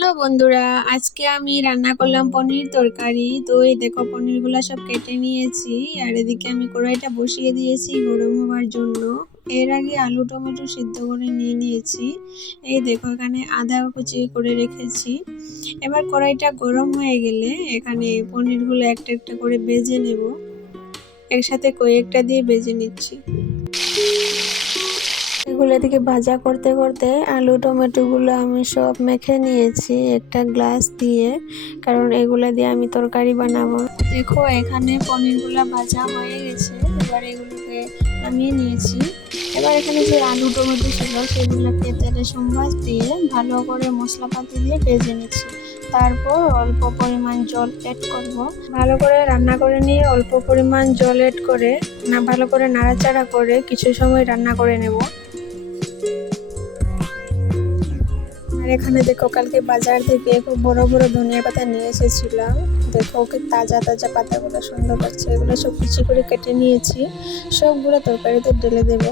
Hello বন্ধুরা, আজকে আমি রান্না করলাম পনির তরকারি। তো এই দেখো পনিরগুলো সব কেটে নিয়েছি, আর এদিকে আমি কড়াইটা বসিয়ে দিয়েছি গরম হওয়ার জন্য। এর আগে আলু টমেটো সিদ্ধ করে নিয়ে নিয়েছি। এই দেখো এখানে আদা কুচি করে রেখেছি। এবার কড়াইটা গরম হয়ে গেলে এখানে পনিরগুলো একটা একটা করে ভেজে নেব। একসাথে কয়েকটা দিয়ে ভেজে নিচ্ছি। এগুলো থেকে ভাজা করতে করতে আলু টমেটোগুলো আমি সব মেখে নিয়েছি একটা গ্লাস দিয়ে, কারণ এগুলো দিয়ে আমি তরকারি বানাবো। দেখো এখানে পনিরগুলো ভাজা হয়ে গেছে। এবার এগুলোকে নামিয়ে নিয়েছি। এবার এখানে যে আলু টমেটো ছিল সেগুলোকে তেলে সম্বাস দিয়ে ভালো করে মশলাপাতি দিয়ে ভেজে নিচ্ছি। তারপর অল্প পরিমাণ জল অ্যাড করব। ভালো করে রান্না করে নিয়ে অল্প পরিমাণ জল অ্যাড করে ভালো করে নাড়াচাড়া করে কিছু সময় রান্না করে নেব। আর এখানে দেখো কালকে বাজার থেকে খুব বড় বড় ধনিয়া পাতা নিয়ে এসেছিলাম। দেখো ওকে তাজা তাজা পাতাগুলো সুন্দর লাগছে। এগুলো সব কুচি করে কেটে নিয়েছি, সবগুলো তরকারিতে ঢেলে দেব।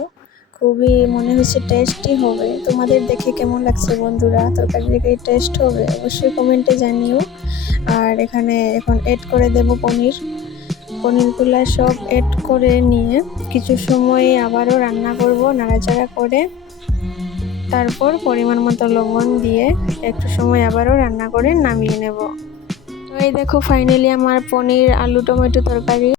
খুবই মনে হচ্ছে টেস্টি হবে। তোমাদের দেখে কেমন লাগছে বন্ধুরা? তরকারি দেখে টেস্ট হবে অবশ্যই কমেন্টে জানিও। আর এখানে এখন অ্যাড করে দেব পনিরগুলো সব অ্যাড করে নিয়ে কিছু সময় আবারও রান্না করব নাড়াচাড়া করে। তারপর পরিমাণ মতো লবণ দিয়ে একটু সময় আবারও রান্না করে নামিয়ে নেব। তো এই দেখো ফাইনালি আমার পনির আলু টমেটো তরকারি